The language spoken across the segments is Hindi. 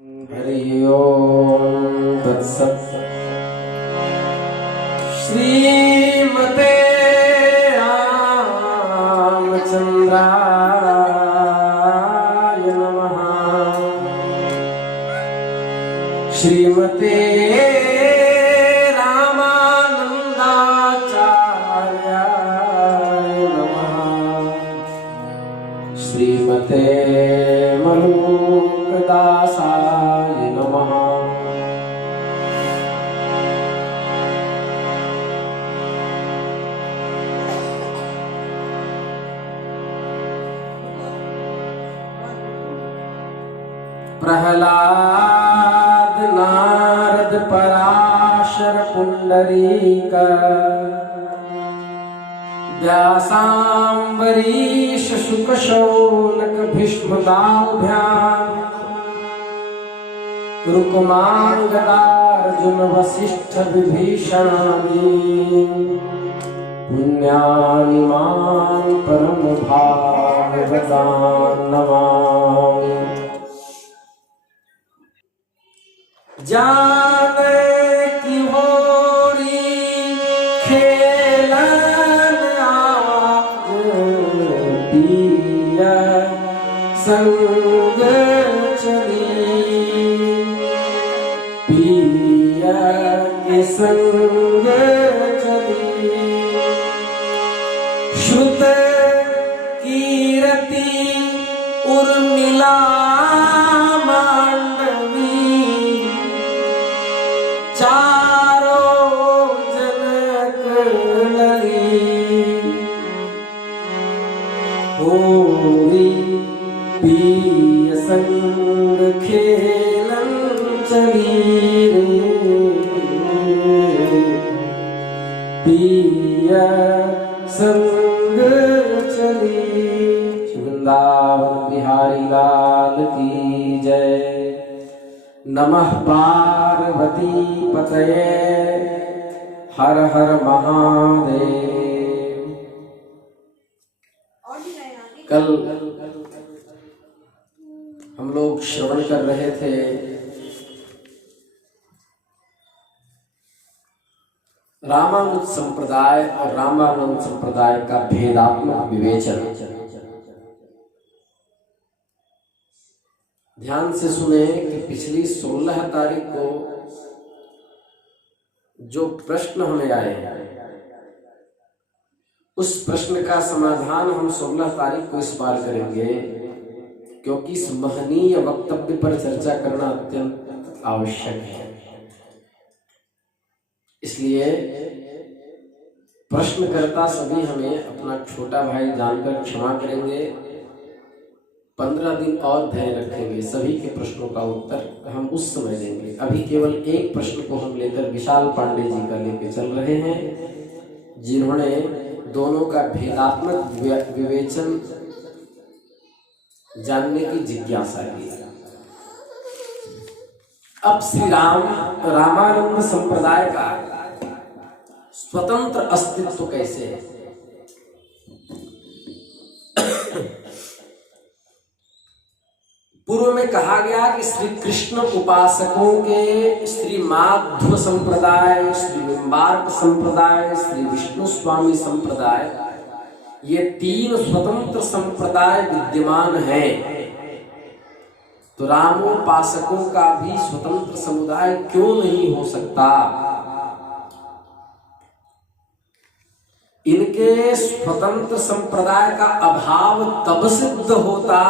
हरि ओम तत्सत्। श्रीमते रामचंद्राय नमः। श्रीमते रामानंदाचार्याय नमः। श्रीमते मलुकदासाय नमः। प्रहलाद नारद पराशर पुंडरीक व्यासांबरीश शुक शौनक भीष्मदाभ्याम रुक्मांगदार्जुन वसिष्ठ विभीषणादि पुण्यानि मां परम भागवतान् नमामि। जानकी होरी खेलन आज पिया संग चली। पिया के संग चली श्रुत कीरति उर्मिला चारों जनक लली। होरी पिय संग खेलन चली रे। पिय संग चली। वृंदावन बिहारी लाल की जय। नमः पार्वती पतये हर हर महादेव। कल हम लोग श्रवण कर रहे थे रामानुज संप्रदाय और रामानंद संप्रदाय का भेदात्मक विवेचन। ध्यान से सुने कि पिछली 16 तारीख को जो प्रश्न हमें आए उस प्रश्न का समाधान हम 16 तारीख को इस बार करेंगे, क्योंकि इस महनीय वक्तव्य पर चर्चा करना अत्यंत आवश्यक है। इसलिए प्रश्नकर्ता सभी हमें अपना छोटा भाई जानकर क्षमा करेंगे। 15 दिन और धैर्य रखेंगे। सभी के प्रश्नों का उत्तर हम उस समय देंगे। अभी केवल एक प्रश्न को हम लेकर विशाल पांडे जी का लेकर चल रहे हैं, जिन्होंने दोनों का भेदात्मक विवेचन जानने की जिज्ञासा की। अब श्री रामानंद संप्रदाय का स्वतंत्र अस्तित्व कैसे है। पूर्व में कहा गया कि श्री कृष्ण उपासकों के श्री माध्व संप्रदाय, श्री निम्बार्क संप्रदाय, श्री विष्णु स्वामी संप्रदाय, ये 3 स्वतंत्र संप्रदाय विद्यमान हैं। तो रामोपासकों का भी स्वतंत्र समुदाय क्यों नहीं हो सकता। इनके स्वतंत्र संप्रदाय का अभाव तब सिद्ध होता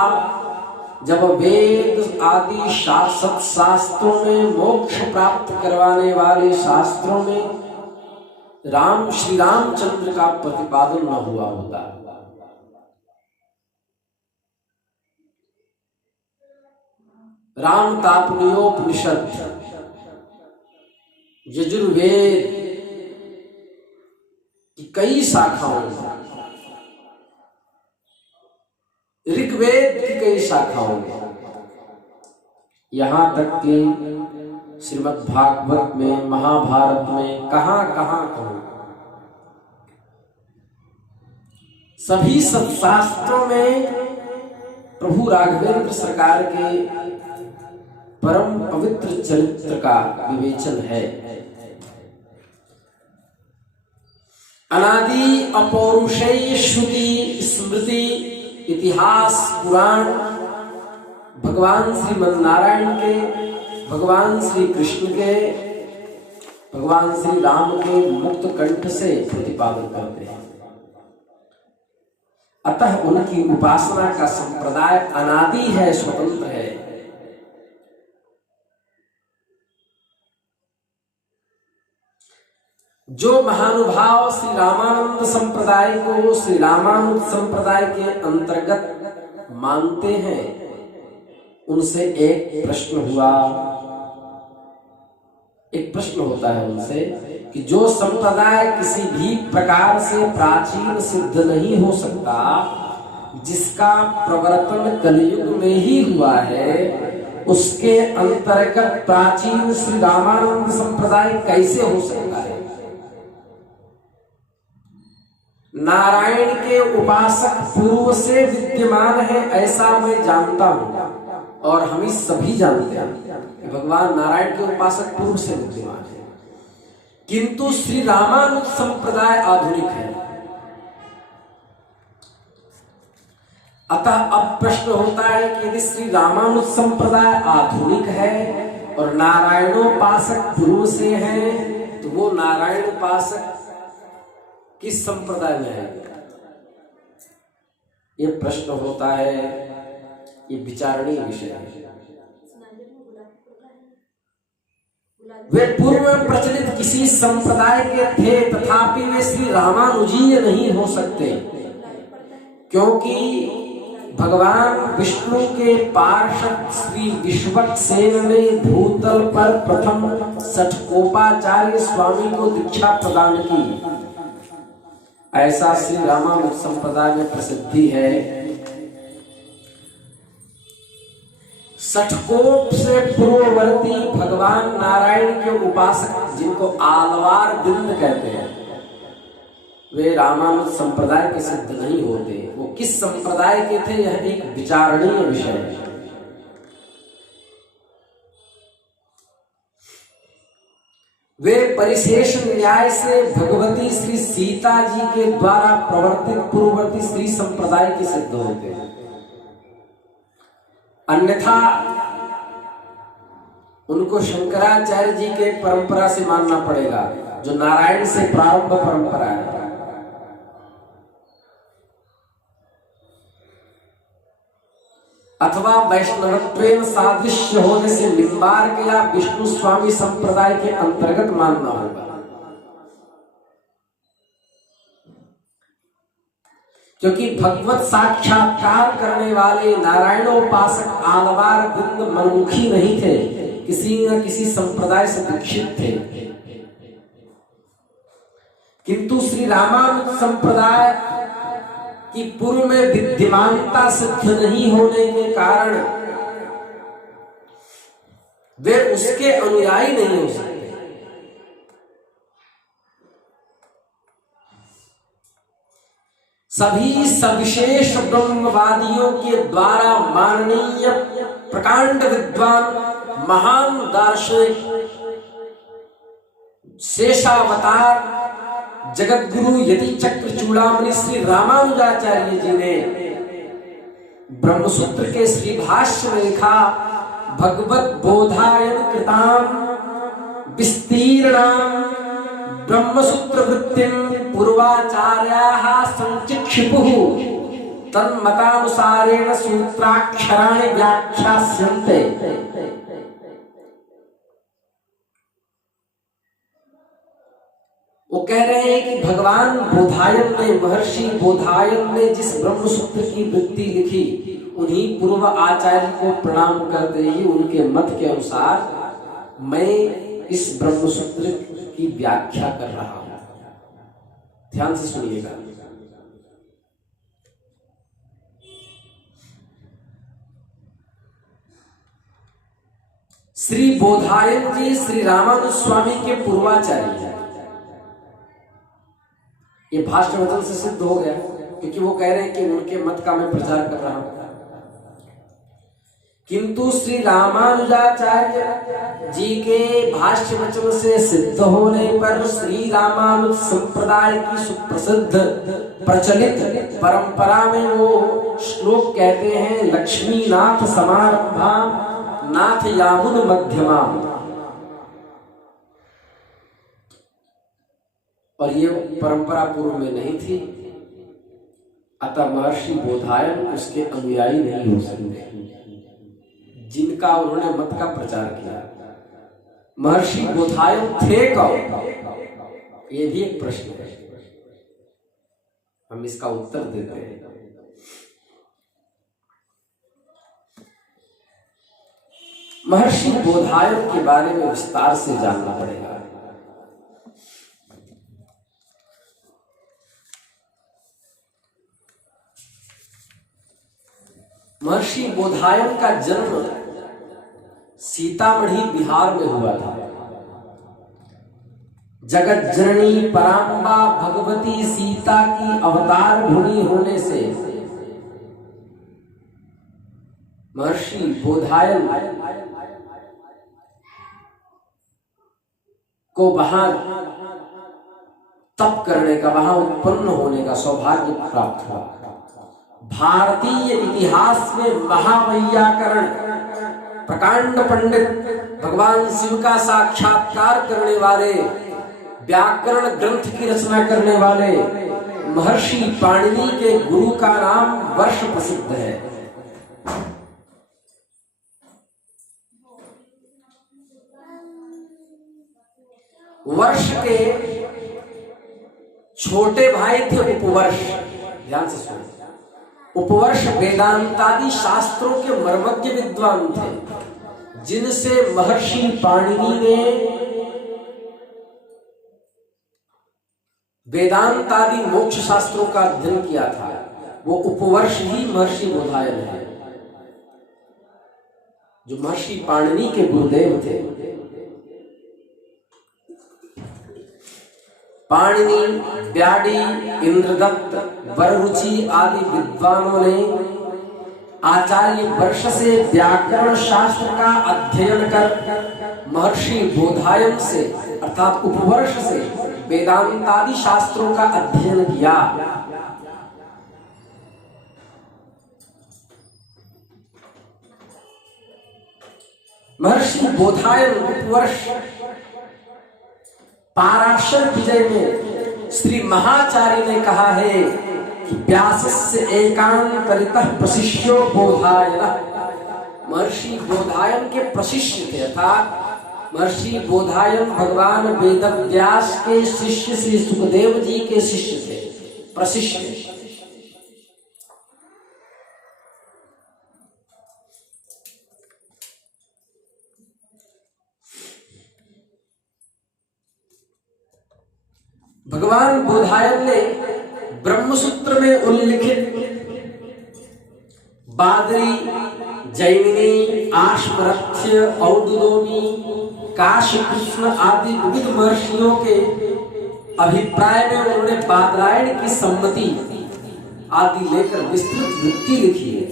जब वेद आदि शास्त्रों में, मोक्ष प्राप्त करवाने वाले शास्त्रों में श्री रामचंद्र का प्रतिपादन न हुआ होता। रामतापनीयोपनिषद, यजुर्वेद की कई शाखाओं में, ऋग्वेद की कई शाखाओं में, यहाँ तक कि श्रीमद् भागवत में, महाभारत में, कहाँ कहूँ सभी सत्शास्त्रों में प्रभु राघवेंद्र सरकार के परम पवित्र चरित्र का विवेचन है। अनादि अपौरुषेय श्रुति स्मृति इतिहास पुराण भगवान श्रीमन नारायण के, भगवान श्री कृष्ण के, भगवान श्री राम के मुक्त कंठ से प्रतिपादन करते हैं। अतः उनकी उपासना का संप्रदाय अनादि है, स्वतंत्र है। जो महानुभाव श्री रामानंद संप्रदाय को श्री रामानुज संप्रदाय के अंतर्गत मानते हैं, उनसे एक प्रश्न होता है उनसे कि जो संप्रदाय किसी भी प्रकार से प्राचीन सिद्ध नहीं हो सकता, जिसका प्रवर्तन कलयुग में ही हुआ है, उसके अंतर्गत प्राचीन श्री रामानंद संप्रदाय कैसे हो सकता है? नारायण के उपासक पूर्व से विद्यमान है, ऐसा मैं जानता हूं और हम सभी जानते हैं कि भगवान नारायण के उपासक पूर्व से विद्यमान है, किंतु श्री रामानुज संप्रदाय आधुनिक है। अतः अब प्रश्न होता है कि यदि श्री रामानुज संप्रदाय आधुनिक है और नारायणोपासक पूर्व से हैं, तो वो नारायण उपासक किस संप्रदाय में है? ये प्रश्न होता है, ये विचारणीय विषय है। वे पूर्व में प्रचलित किसी संप्रदाय के थे, तथापि वे श्री रामानुजीय नहीं हो सकते, क्योंकि भगवान विष्णु के पार्षद श्री विश्वक्सेन ने भूतल पर प्रथम षटकोपाचार्य स्वामी को दीक्षा प्रदान की। ऐसा श्री रामानुज संप्रदाय में प्रसिद्धि है। षटकोप से पूर्ववर्ती भगवान नारायण के उपासक, जिनको आलवार बिंद कहते हैं, वे रामानुज संप्रदाय के सिद्ध नहीं होते। वो किस संप्रदाय के थे, यह एक विचारणीय विषय है। वे परिशेष न्याय से भगवती श्री सीता जी के द्वारा प्रवर्तित पूर्ववर्ती श्री संप्रदाय के सिद्ध होते हैं। अन्यथा उनको शंकराचार्य जी के परंपरा से मानना पड़ेगा, जो नारायण से प्रारंभ परंपरा है। अथवा वैष्णवत्वेन सादृश्य होने से निम्बार्क या विष्णु स्वामी संप्रदाय के अंतर्गत मानना होगा, क्योंकि भगवत साक्षात्कार करने वाले नारायणोपासक आलवार बिंद मनमुखी नहीं थे, किसी न किसी संप्रदाय से दीक्षित थे। किंतु श्री रामानुज संप्रदाय की पूर्व में विद्यमानता सिद्ध नहीं होने के कारण वे उसके अनुयायी नहीं हो सकते। सभी सविशेष ब्रह्मवादियों के द्वारा माननीय प्रकांड विद्वान महान दार्शनिक शेषावतार जगत गुरु यति चक्र चूड़ामणि श्री रामानुजाचार्य जी ने ब्रह्मसूत्र के श्री भाष्य में लिखा, भगवत बोधायन कृताम विस्तीर्णाम ब्रह्मसूत्र वृत्तिम पूर्वाचार्याः संचिक्षिपुः तन्मतानुसारेण सूत्राक्षराणि व्याख्यास्यन्ते। वो कह रहे हैं कि भगवान बोधायन ने, महर्षि बोधायन ने जिस ब्रह्मसूत्र की वृत्ति लिखी, उन्हीं पूर्व आचार्य को प्रणाम करते ही उनके मत के अनुसार मैं इस ब्रह्मसूत्र की व्याख्या कर रहा हूं। ध्यान से सुनिएगा। श्री बोधायन जी श्री रामानुज स्वामी के पूर्वाचार्य हैं। ये भाष्य वचन से सिद्ध हो गया, क्योंकि वो कह रहे हैं कि उनके मत का मैं प्रचार कर रहा हूं। किंतु श्री रामानुजाचार्य जी के भाष्य वचन से सिद्ध होने पर श्री रामानुज संप्रदाय की सुप्रसिद्ध प्रचलित परंपरा में वो श्लोक कहते हैं, लक्ष्मी नाथ समारंभा नाथ यामुन मध्यमा। और ये परंपरा पूर्व में नहीं थी, अतः महर्षि बोधायन उसके अनुयायी नहीं हो सकते जिनका उन्होंने मत का प्रचार किया। महर्षि बोधायन थे कौन, ये भी एक प्रश्न है, हम इसका उत्तर देते हैं। महर्षि बोधायन के बारे में विस्तार से जानना पड़ेगा। महर्षि बोधायन का जन्म सीतामढ़ी बिहार में हुआ था। जगत जननी पराम्बा भगवती सीता की अवतार भूमि होने से महर्षि बोधायन को वहां तप करने का, वहां उत्पन्न होने का सौभाग्य प्राप्त हुआ। भारतीय इतिहास में महावैयाकरण प्रकांड पंडित भगवान शिव का साक्षात्कार करने वाले, व्याकरण ग्रंथ की रचना करने वाले महर्षि पाणिनि के गुरु का नाम वर्ष प्रसिद्ध है। वर्ष के छोटे भाई थे उपवर्ष, ध्यान से सुनो। उपवर्ष वेदांतादि शास्त्रों के मर्मज्ञ विद्वान थे, जिनसे महर्षि पाणिनि ने वेदांतादि मोक्ष शास्त्रों का अध्ययन किया था। वो उपवर्ष ही महर्षि बोधायन है, जो महर्षि पाणिनि के गुरुदेव थे। पाणिनि, ब्याडी, इंद्रदत्त, वररुचि आदि विद्वानों ने आचार्य वर्ष से व्याकरण शास्त्र का अध्ययन कर महर्षि बोधायन से अर्थात उपवर्ष से वेदांतादि शास्त्रों का अध्ययन किया। महर्षि बोधायन उपवर्ष पाराशर विजय में श्री महाचार्य ने कहा है कि व्यासस्य एकांतरितः प्रशिष्यो बोधायन। महर्षि बोधायन के प्रशिष्य थे, अर्थात महर्षि बोधायन भगवान वेदव्यास के शिष्य श्री सुखदेव जी के शिष्य थे, प्रशिष्य। भगवान बोधायन ने ब्रह्मसूत्र में उल्लिखित बादरी, जैमिनी, आश्मरथ्य, औडुलोनी, काशकृष्ण आदि विविध महर्षियों के अभिप्राय में उन्होंने बादरायण की सम्मति आदि लेकर विस्तृत वृत्ति लिखी है।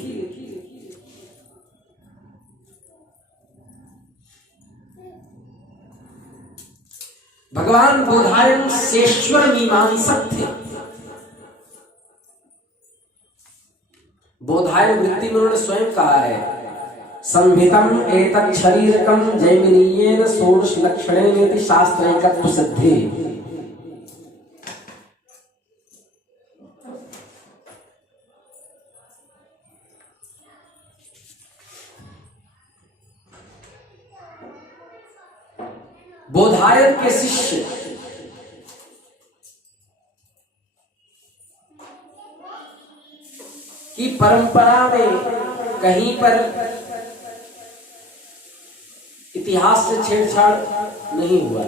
भगवान बोधायन शेश्वर मीमांसक थे। बोधायन वृत्ति में उन्होंने स्वयं कहा है, संहितम एतत् शरीरकम जैमिनीयेन षोडश लक्षणेनेति शास्त्रैकत्व सिद्धि। बोधायन के शिष्य की परंपरा में कहीं पर इतिहास से छेड़छाड़ नहीं हुआ।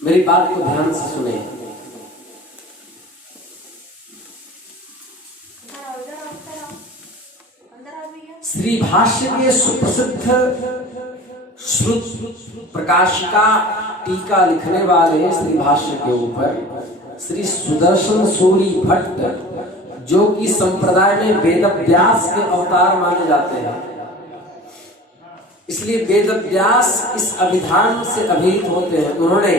मेरी बात को ध्यान से सुने। श्री भाष्य के सुप्रसिद्ध श्रुत प्रकाशिका टीका लिखने वाले श्री भाष्य के ऊपर श्री सुदर्शन सूरी भट्ट, जो कि संप्रदाय में वेद व्यास के अवतार माने जाते हैं, इसलिए वेद व्यास इस अभिधान से अभिहित होते हैं। उन्होंने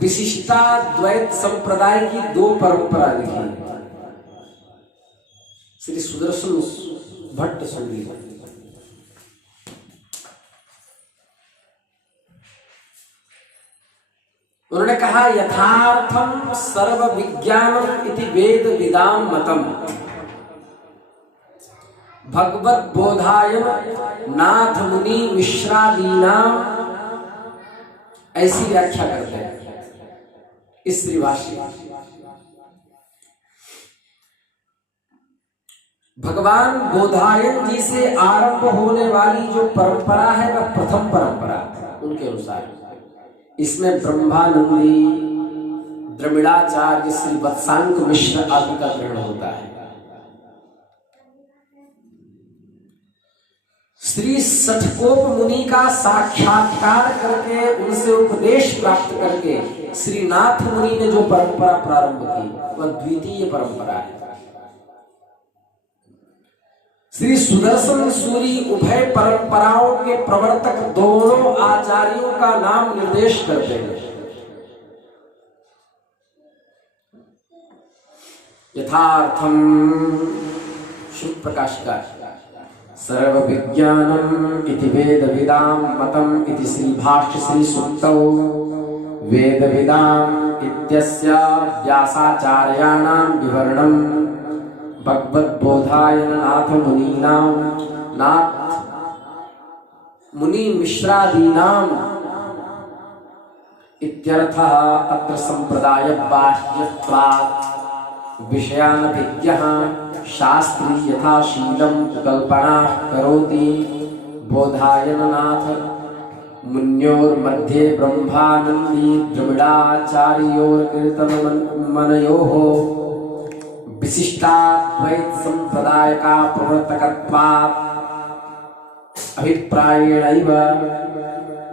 विशिष्टाद्वैत संप्रदाय की 2 परंपरा लिखी। श्री सुदर्शन भट्ट सूरी, उन्होंने कहा यथार्थम सर्व विज्ञानम इति वेद विदाम मतम भगवत बोधायन नाथ मुनि मिश्रादीना, ऐसी व्याख्या करते हैं इस श्रीभाष्य। भगवान बोधायन जी से आरंभ होने वाली जो परंपरा है वह प्रथम परंपरा उनके अनुसार। इसमें ब्रह्मानंदी, द्रविड़ाचार्य, श्री वत्सांक मिश्र आदि का ग्रहण होता है। श्री सठकोप मुनि का साक्षात्कार करके, उनसे उपदेश प्राप्त करके श्री नाथ मुनि ने जो परंपरा प्रारंभ की वह द्वितीय परंपरा है। श्री सुदर्शन सूरी उभय परंपराओं के प्रवर्तक दोनों आचार्यों का नाम निर्देश करते हैं। यथार्थम श्रुत प्रकाश का सर्व विज्ञानम इति वेद विदाम मतम इति श्री भाष्य श्री सूक्तौ वेद विदाम इत्यस्य व्यासाचार्याणां विवरणम भगवत बोधायन नाथ मुनीनां नाथ मुनि मिश्रादीनां इत्यर्थः। अत्र संप्रदाय बाह्यत्वात् विषयानभिज्ञः शास्त्री यथाशीलं कल्पनाः करोति। बोधायननाथ मुन्योर्मध्ये ब्रह्मानंदी द्रविड़ाचार्योर्कीर्तनमनयोः विशिष्टाद्वैत संप्रदाय का प्रवर्तकत्वात् अभिप्रायेणैव।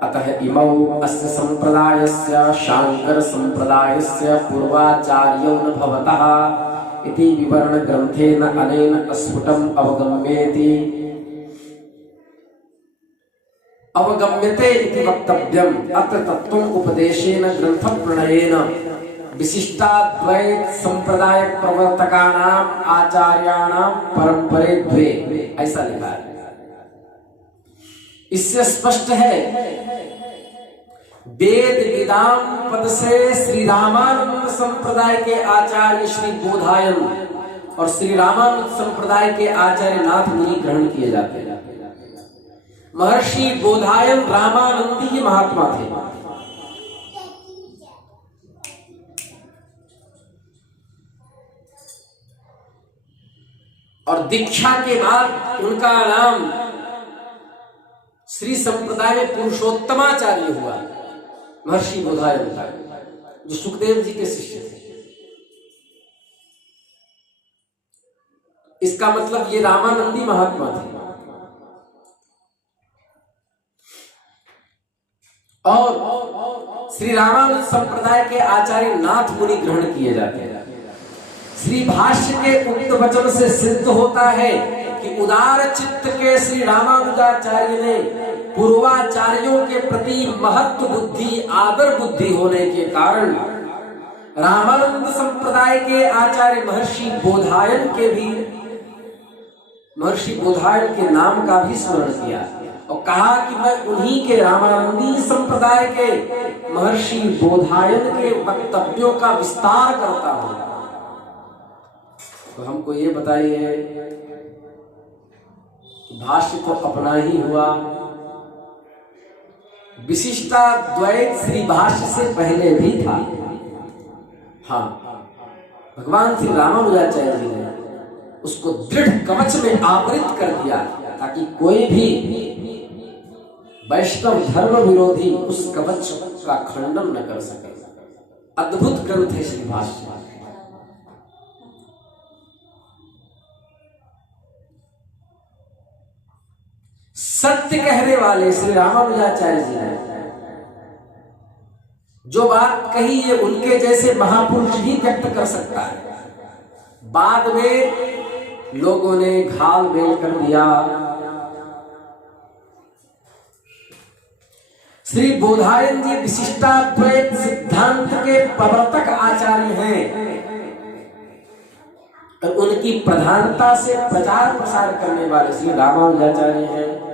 अतः इमौ अस्य संप्रदायस्य शांकर संप्रदायस्य पूर्वाचार्यौ न भवतः इति विवरण ग्रंथेन अनेन स्फुटम् अवगम्येति। अवगम्यते इति वक्तव्यम्। अत्र तत्त्वम् उपदेशेन ग्रंथ प्रणयेन विशिष्टाद्वैत संप्रदाय प्रवर्तकानाम् आचार्याणां परंपरे द्वे, ऐसा लिखा है। इससे स्पष्ट है वेद विदाम पद से श्री रामानंद संप्रदाय के आचार्य श्री बोधायन और श्री रामानंद संप्रदाय के आचार्य नाथ मुनि ग्रहण किए जाते हैं। महर्षि बोधायन रामानंदी महात्मा थे। और दीक्षा के बाद उनका नाम श्री संप्रदाय में पुरुषोत्तमाचार्य हुआ, महर्षि बोधायन का, जो सुखदेव जी के शिष्य थे। इसका मतलब ये रामानंदी महात्मा थे। और श्री रामानंद संप्रदाय के आचार्य नाथ मुनि ग्रहण किए जाते हैं। श्री भाष्य के उक्त वचन से सिद्ध होता है कि उदार चित्त के श्री रामानुजाचार्य ने पूर्वाचार्यों के प्रति महत्व बुद्धि, आदर बुद्धि होने के कारण रामानंद संप्रदाय के आचार्य महर्षि बोधायन के नाम का भी स्मरण किया और कहा कि मैं उन्हीं के रामानंदी संप्रदाय के महर्षि बोधायन के वक्तव्यों का विस्तार करता हूं। तो हमको ये बताइए, भाष्य तो अपना ही हुआ, विशिष्टाद्वैत श्री भाष्य से पहले भी था। हाँ, भगवान श्री रामानुजाचार्य जी ने उसको दृढ़ कवच में आवृत कर दिया ताकि कोई भी वैष्णव धर्म विरोधी उस कवच का खंडन न कर सके। अद्भुत ग्रंथ है श्री भाष्य। सत्य कहने वाले श्री रामानुजाचार्य जी ने जो बात कही है उनके जैसे महापुरुष ही व्यक्त कर सकता है। बाद में लोगों ने घाल मेल कर दिया। श्री बोधायन जी विशिष्टाद्वैत सिद्धांत के प्रवर्तक आचार्य हैं और उनकी प्रधानता से प्रचार प्रसार करने वाले श्री रामानुजाचार्य हैं।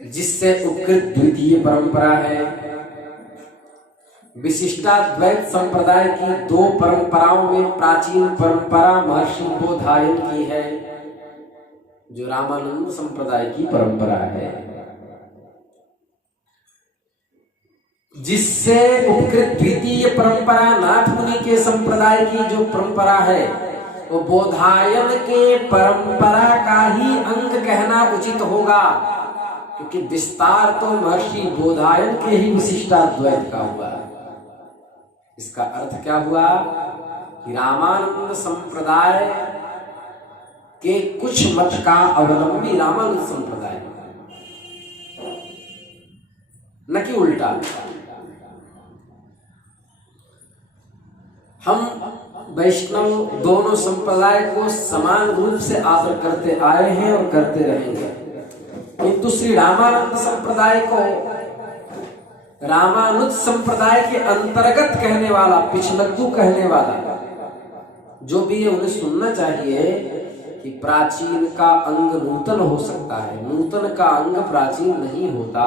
जिससे उपकृत द्वितीय परंपरा है। विशिष्टाद्वैत संप्रदाय की दो परंपराओं में प्राचीन परंपरा महर्षि बोधायन की है, जो रामानंद संप्रदाय की परंपरा है। जिससे उपकृत द्वितीय परंपरा नाथ मुनि के संप्रदाय की जो परंपरा है वो बोधायन के परंपरा का ही अंग कहना उचित होगा, क्योंकि विस्तार तो महर्षि बोधायन के ही विशिष्टाद्वैत का हुआ। इसका अर्थ क्या हुआ कि रामानंद संप्रदाय के कुछ मत का अवलंबी रामानंद संप्रदाय, न कि उल्टा। हम वैष्णव दोनों संप्रदाय को समान रूप से आदर करते आए हैं और करते रहेंगे, किंतु श्री रामानंद संप्रदाय को रामानुज संप्रदाय के अंतर्गत कहने वाला, पिछलग्गू कहने वाला जो भी है उन्हें सुनना चाहिए कि प्राचीन का अंग नूतन हो सकता है, नूतन का अंग प्राचीन नहीं होता।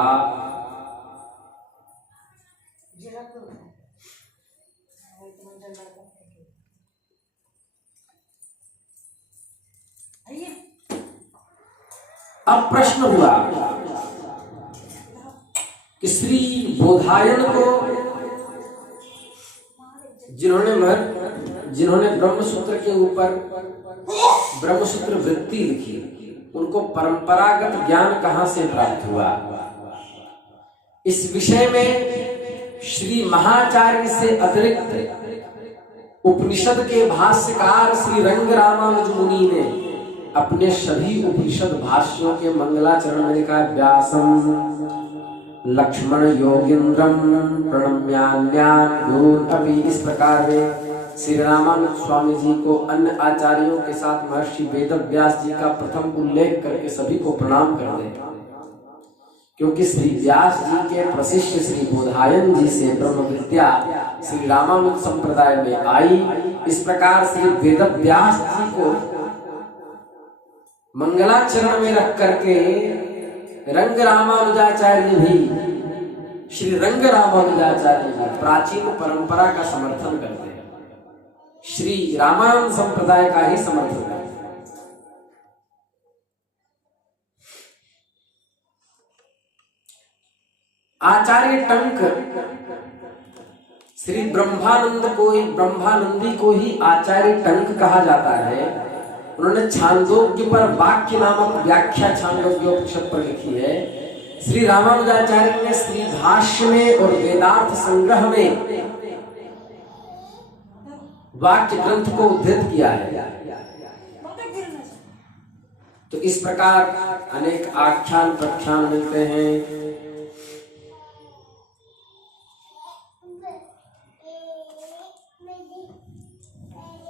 अब प्रश्न हुआ कि श्री बोधायन को जिन्होंने ब्रह्मसूत्र के ऊपर ब्रह्मसूत्र वृत्ति लिखी, उनको परंपरागत ज्ञान कहां से प्राप्त हुआ? इस विषय में श्री महाचार्य से अतिरिक्त उपनिषद के भाष्यकार श्री रंग रामानुज मुनि ने अपने सभी उपनिषद भाष्यों के मंगलाचरण में लिखा है, व्यासम लक्ष्मण योगींद्रम प्रणम्यान्यान गुरुन् अपि। इस प्रकार में श्री रामानुज स्वामी जी को अन्य आचार्यों के साथ महर्षि वेदव्यास जी का प्रथम उल्लेख करके सभी को प्रणाम कर दें, क्योंकि श्री व्यास जी के प्रशिष्य श्री बोधायन जी से ब्रह्म विद्या श्री रामानुज संप्रदाय में आई। इस प्रकार श्री वेदव्यास जी को मंगलाचरण में रख करके रंग रामानुजाचार्य भी, श्री रंग रामानुजाचार्य भी प्राचीन परंपरा का समर्थन करते हैं, श्री रामानंद संप्रदाय का ही समर्थन करते हैं। आचार्य टंक श्री ब्रह्मानंदी को ही आचार्य टंक कहा जाता है। उन्होंने छांदोग्य पर वाक्य नामक व्याख्या छांदोग्योपनिषद पर लिखी है। श्री रामानुजाचार्य ने श्री भाष्य में और वेदार्थ संग्रह में वाक्य ग्रंथ को उद्धृत किया है। तो इस प्रकार अनेक आख्यान प्रख्यान मिलते हैं।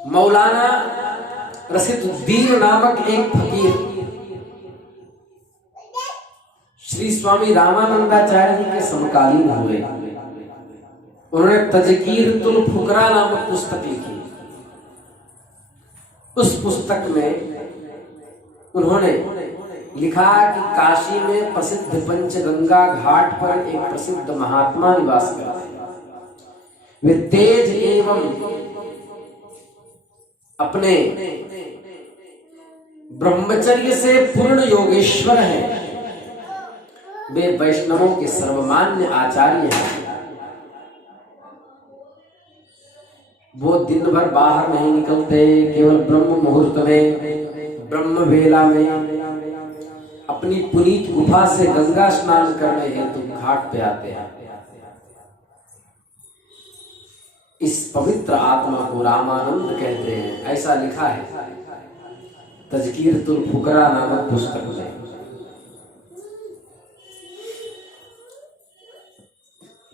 मौलाना रशीदुद्दीन नामक एक फकीर श्री स्वामी रामानंदाचार्य जी के समकालीन हुए। उन्होंने तजकीरतुल फुकरा नामक पुस्तक लिखी। उस पुस्तक में उन्होंने लिखा कि काशी में प्रसिद्ध पंचगंगा घाट पर एक प्रसिद्ध महात्मा निवास करते हैं। वे तेज एवं अपने ब्रह्मचर्य से पूर्ण योगेश्वर हैं। वे वैष्णवों के सर्वमान्य आचार्य हैं। वो दिन भर बाहर नहीं निकलते, केवल ब्रह्म मुहूर्त में, ब्रह्म वेला में अपनी पुनीत गुफा से गंगा स्नान करने हेतु घाट पे आते हैं। इस पवित्र आत्मा को रामानंद कहते हैं, ऐसा लिखा है। तज़किरतुल फुकरा नामक पुस्तक में।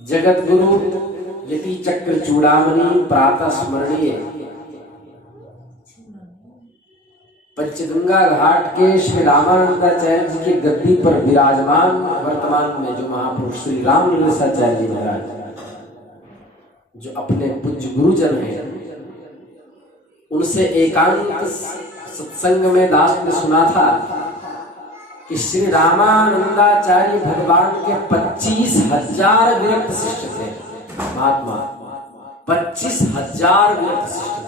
जगत गुरु यति चक्र चूड़ामणि प्रातः स्मरणीय पंचगंगा घाट के श्री रामानंदाचार्य जी की गद्दी पर विराजमान वर्तमान में जो महापुरुष श्री रामनरेशाचार्य जी महाराज, जो अपने पूज्य गुरुजन हैं, उनसे एकांत सत्संग में दास ने सुना था कि श्री रामानंदाचार्य भगवान के 25,000 विरक्त शिष्य थे। महात्मा 25,000 विरक्त शिष्य थे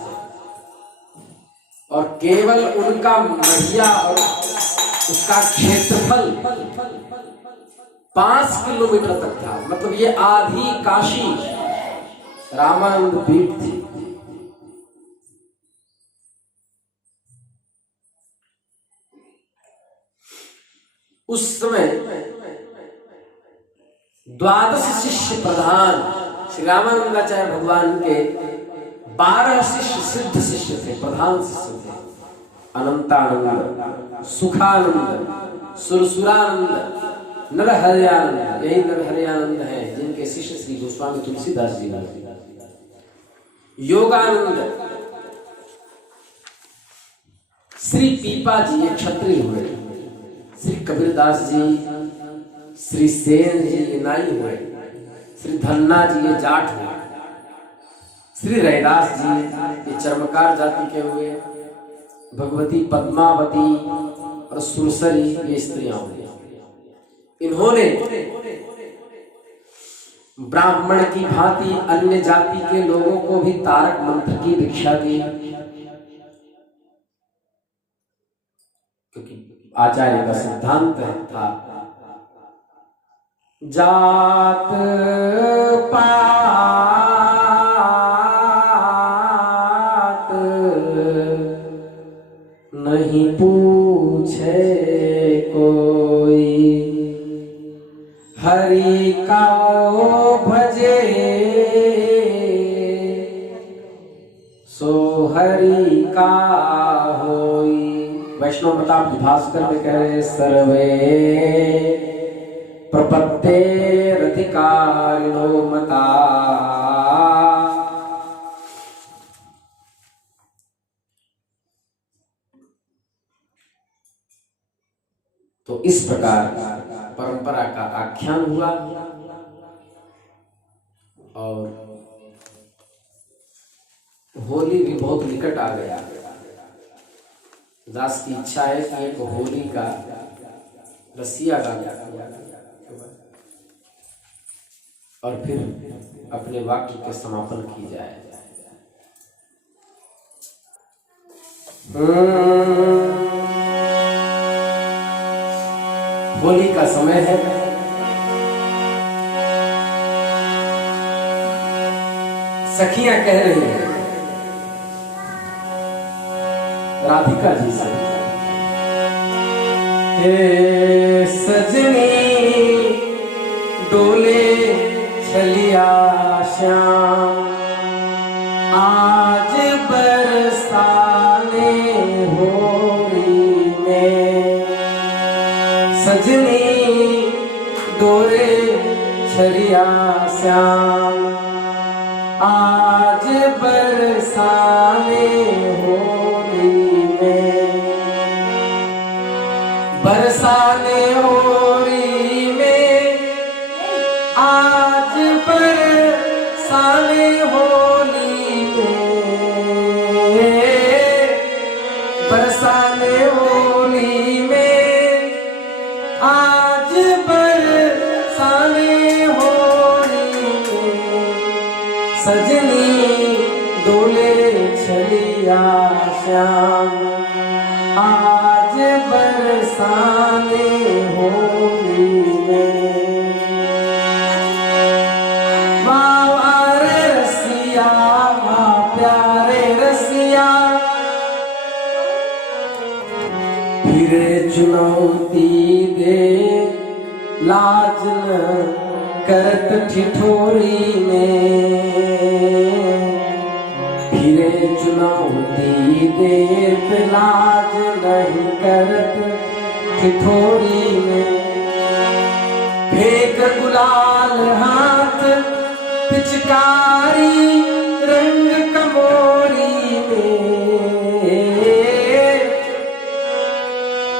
और केवल उनका महिया और उसका क्षेत्रफल 5 किलोमीटर तक था। मतलब ये आधी काशी रामानंद पीठ थी। उस समय 12 शिष्य प्रधान श्री रामानंदाचार्य भगवान के 12 शिष्य सिद्ध शिष्य थे, प्रधान शिष्य थे। अनंतानंद, सुखानंद, सुरसुरानंद, नरहरयानंद, यही नरहरयानंद हैं जिनके शिष्य श्री गोस्वामी तुलसीदास जी हैं। योगानंद, श्री पीपा जी ये क्षत्रिय हुए, श्री कबीरदास जी, श्री सेन जी ये नाई हुए, श्री धन्ना जी ये जाट हुए, श्री रैदास जी ये चर्मकार जाति के हुए, भगवती पद्मावती और सुरसरी ये स्त्रियां हुई। इन्होंने ब्राह्मण की भांति अन्य जाति के लोगों को भी तारक मंत्र की दीक्षा दी, क्योंकि आचार्य का सिद्धांत था जात पात नहीं पूछे कोई, हरि का भजे सो हरि का होई। वैष्णव प्रताप भास्कर में कह रहे सर्वे प्रपत्तेरधिकारिणो मता। तो इस प्रकार परंपरा का आख्यान हुआ और होली भी बहुत निकट आ गया। दास की इच्छा है कि एक होली का रसिया गाया और फिर अपने वाक्य के समापन की जाए। होली का समय है। सखियां कह रही हैं राधिका जी से, हे सजनी डोले चलिया श्याम, आज बरसाने होली में। सजनी डोले चलिया श्याम, आज बरसाने होली में। बरसाने होली में, आज बरसाने होली में। बरसाने होली में, आज बरसाने होली में। सजनी डोले चलिया श्याम, आज बरसाने होली में। वारे रसिया प्यारे रसिया, फिरे चुनौती दे लाज न करत ठिठोरी में। फिरे चुनौती दे लाज नहीं ठिठोरी में, फेंक गुलाल हाथ पिचकारी रंग कमोरी में,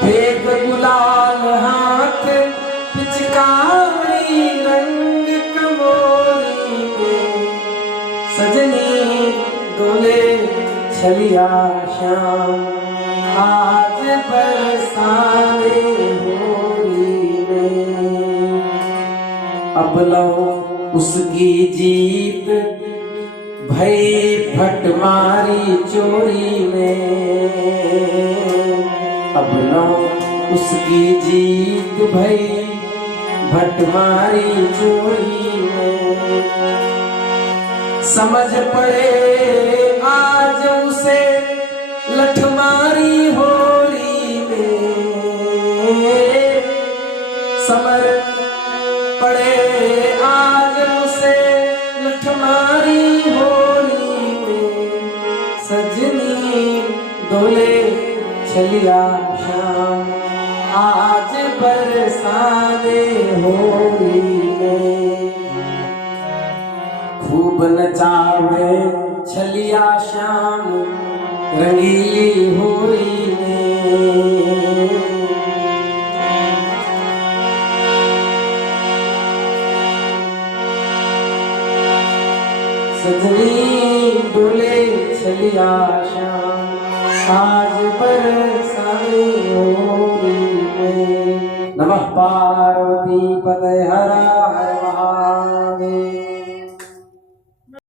फेंक गुलाल हाथ पिचकारी रंग कमोरी में, सजनी डोले छलिया श्याम आज बरसाने होली में। अब लो उसकी जीत भई भटमारी चोरी में, अब लो उसकी जीत भई भटमारी चोरी में। समझ पड़े आज उसे लठमारी होली में, समझ पड़े आज उसे लठमारी होली में, सजनी डोले छलिया शाम आज बरसाने होली में। खूब नचावे छलिया श्याम रंगीली होली में, सजनी डोले छलिया श्याम आज बरसाने होली में। नमः पार्वती पतये हर हर